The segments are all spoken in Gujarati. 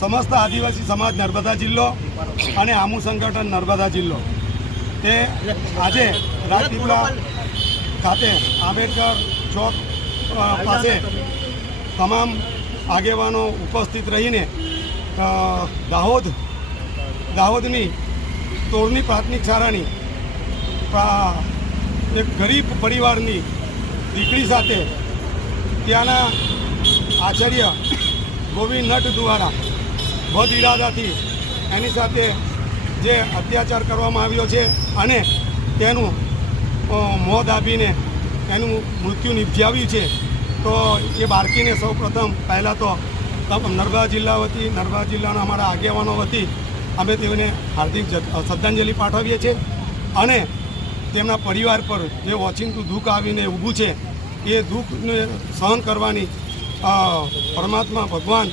સમસ્ત આદિવાસી સમાજ નર્મદા જિલ્લો અને આમુ સંગઠન નર્મદા જિલ્લો તે આજે રાજપીપળા ખાતે આંબેડકર ચોક પાસે તમામ આગેવાનો ઉપસ્થિત રહીને દાહોદની તોરની પ્રાથમિક શાળાની એક ગરીબ પરિવારની દીકરી સાથે ત્યાંના આચાર્ય ગોવિંદ નટ દ્વારા બદ ઇરાદાથી એની સાથે જે અત્યાચાર કરવામાં આવ્યો છે અને તેનું મોત આપીને એનું મૃત્યુ નિપજાવ્યું છે, તો એ બાળકીને સૌપ્રથમ પહેલાં તો નર્મદા જિલ્લા વતી નર્મદા જિલ્લાના અમારા આગેવાનો વતી અમે તેઓને હાર્દિક શ્રદ્ધાંજલિ પાઠવીએ છીએ અને તેમના પરિવાર પર જે ઓચિંતું દુઃખ આવીને ઊભું છે એ દુઃખને સહન કરવાની પરમાત્મા ભગવાન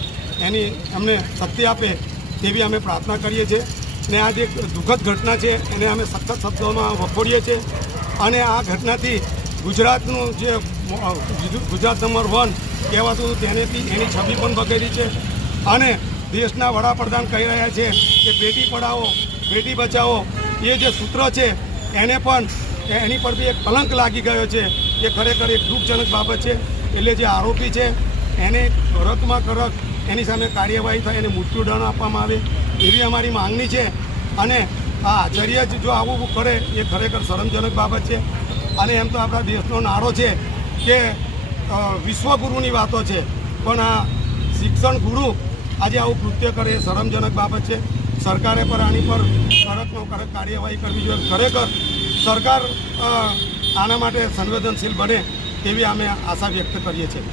એની અમને શક્તિ આપે તેવી અમે પ્રાર્થના કરીએ છીએ. અને આ જે દુઃખદ ઘટના છે એને અમે સખત શબ્દોમાં વખોડીએ છીએ અને આ ઘટનાથી ગુજરાતનું જે ગુજરાત નંબર 1 કહેવાતું તેનેથી એની છબી પણ બગડી છે અને દેશના વડાપ્રધાન કહી રહ્યા છે કે બેટી પઢાઓ બેટી બચાવો એ જે સૂત્ર છે એને પણ એની પર બી એક કલંક લાગી ગયો છે. એ ખરેખર એક દુઃખજનક બાબત છે. એટલે જે આરોપી છે એને કડકમાં કડક એની સામે કાર્યવાહી થાય અને મૃત્યુદંડ આપવામાં આવે એવી અમારી માંગણી છે. અને આ આચાર્ય જો આવું કરે એ ખરેખર શરમજનક બાબત છે. અને એમ તો આપણા દેશનો નારો છે કે વિશ્વગુરુની વાતો છે, પણ આ શિક્ષણ ગુરુ આજે આવું કૃત્ય કરે એ શરમજનક બાબત છે. સરકારે પર આની પર કડકમાં કડક કાર્યવાહી કરવી જોઈએ. ખરેખર સરકાર આના માટે સંવેદનશીલ બને તેવી અમે આશા વ્યક્ત કરીએ છીએ.